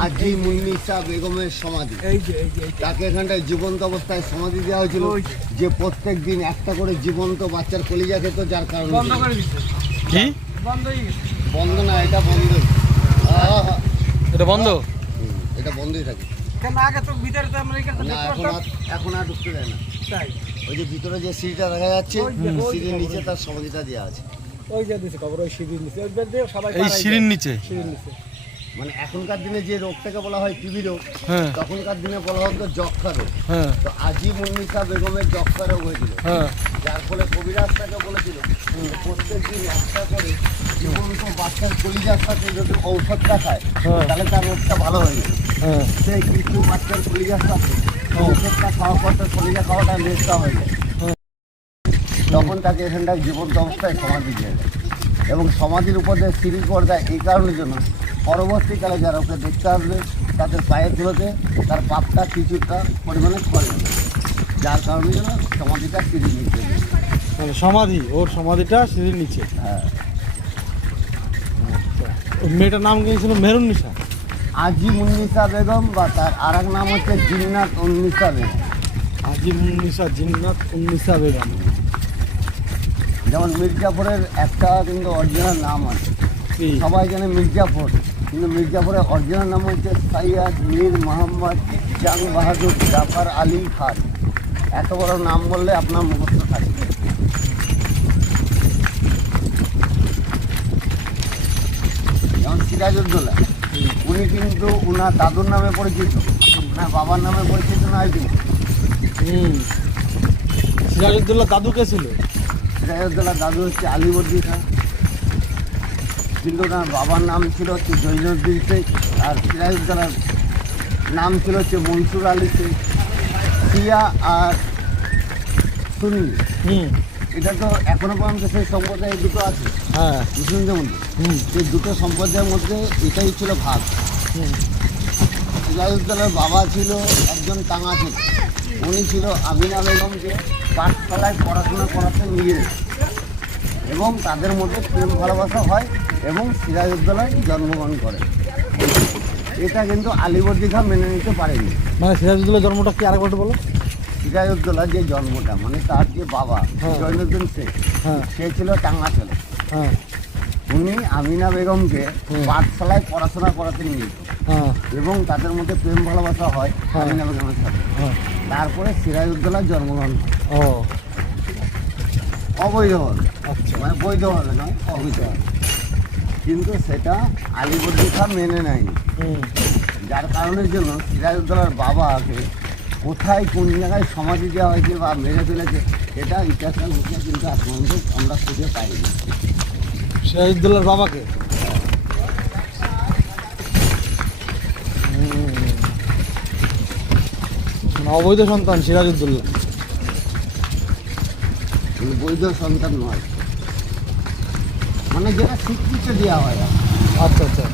আজি মুন্নিসা বেগমের সমাধি। তাকে এখানটায় জীবন্ত অবস্থায় সমাধি দেওয়া হয়েছিল, যে প্রত্যেক দিন একটা করে জীবন্ত বাচ্চার কলিজা খেত, যার কারণে কি বন্ধ না, এটা বন্ধ, এটা বন্ধ, এটা বন্ধই থাকে না, এখন আর ঢুকতে দেয় না। ওই যে ভিতরে যে সিঁড়িটা দেখা যাচ্ছে, সিঁড়ির নিচে তার সমাধিটা দেওয়া আছে। এই সিঁড়ির নিচে। মানে এখনকার দিনে যে রোগটাকে বলা হয় টিবি রোগ, হ্যাঁ তখনকার দিনে বলা হতো যক্ষা রোগ। হ্যাঁ তো আজি মুন্নিসা বেগমের যক্ষা রোগ হয়েছিল, হ্যাঁ যার ফলে কবিরাজ তাকে বলেছিল প্রত্যেক দিন একটা করে জীবন্ত বাচ্চার কলিজার সাথে যদি ঔষধটা খায়, তাহলে তার রোগটা ভালো হয়ে যাবে। হ্যাঁ সেই কিছু বাচ্চার কলিজার সাথে ঔষধটা খাওয়ার পর তার কলিজা খাওয়াটা নেশা হয়ে যায়, তখন তাকে এখানটায় জীবন্ত অবস্থায় সমাধি দিয়ে দেয়। এবং সমাধির উপর দিয়ে সিঁড়ি করে দেয় এই কারণের জন্য, পরবর্তীকালে যারা ওকে দেখতে আসবে তাদের পায়ের ধুলোতে তার পাপটা কিছুটা পরিমাণে ক্ষয় হবে, যার কারণে জন্য সমাধিটা সিঁড়ির নিচে দেয়। মানে সমাধি, ওর সমাধিটা সিঁড়ির নিচে। হ্যাঁ, ওই মেয়েটার নাম কি ছিল? মেহরুন্নিসা, আজি মুন্নিসা বেগম, বা তার আর এক নাম হচ্ছে জিন্নাত উন্নিসা বেগম। আজি মুন্নিসা জিন্নাত উন্নিসা বেগম। যেমন মির্জাপুরের একটা কিন্তু অরিজিনাল নাম আছে, সবাই জানে মির্জাপুর, কিন্তু মির্জাপুরের অরিজিনাল নাম হচ্ছে সৈয়দ মীর মোহাম্মদ জাং বাহাদুর জাফর আলী খান। এত বড় নাম বললে আপনার মুখস্থ থাকবে। যেমন সিরাজউদ্দৌলা, উনি কিন্তু ওনার দাদুর নামে পরিচিত, ওনার বাবার নামে পরিচিত নয় কিন্তু। সিরাজউদ্দৌলা দাদু কে ছিল? সিরাজউদ্দৌলা দাদু হচ্ছে আলীবর্দী খান, কিন্তু ওনার বাবার নাম ছিল হচ্ছে জৈনুদ্দিন শেখ, আর সিরাজউদ্দৌলার নাম ছিল হচ্ছে মনসুর আলী শেখ। শিয়া আর সুন্নি, এটা তো এখনো পর্যন্ত সেই সম্প্রদায় দুটো আছে, হ্যাঁ মুসলিমদের মধ্যে। সেই দুটো সম্প্রদায়ের মধ্যে এটাই ছিল ভাগ। সিরাজউদ্দৌলার বাবা ছিল একজন টাঙা ছিল, উনি ছিল আমিনা বেগমকে পাঠশালায় পড়াশোনা করাতে নিয়ে যেত, এবং তাদের মধ্যে প্রেম ভালোবাসা হয় এবং সিরাজউদ্দৌলায় জন্মগ্রহণ করে। এটা কিন্তু আলীবর্দী খান মেনে নিতে পারেনি। মানে সিরাজউদ্দৌলার জন্মটা কি আরেকবার বলো? সিরাজউদ্দৌলার যে জন্মটা, মানে তার যে বাবা জৈনুদ্দিন শেখ, হ্যাঁ সে ছিল টাঙ্গা ছেলে। হ্যাঁ উনি আমিনা বেগমকে পাঠশালায় পড়াশোনা করাতে নিয়ে যেত, এবং তাদের মধ্যে প্রেম ভালোবাসা হয় আমিনা বেগমের সাথে। তারপরে সিরাজউদ্দৌলার জন্মগ্রহণ ও অবৈধভাবে, আচ্ছা, মানে বৈধভাবে নয়, অবৈধভাবে। কিন্তু সেটা আলীবর্দী খান মেনে নেয়নি, যার কারণের জন্য সিরাজউদ্দৌলার বাবাকে কোথায় কোন জায়গায় সমাধি দেওয়া হয়েছে বা মেরে ফেলেছে, এটা ইতিহাসের মুখে কিন্তু আজ পর্যন্ত আমরা খুঁজে পাইনি। সিরাজউদ্দৌলার বাবাকে অবৈধ সন্তান সিরাজউদ্দৌলা, বৈধ সন্তান নয়, মানে যেটা স্বীকৃতি দেওয়া হয়। আচ্ছা আচ্ছা।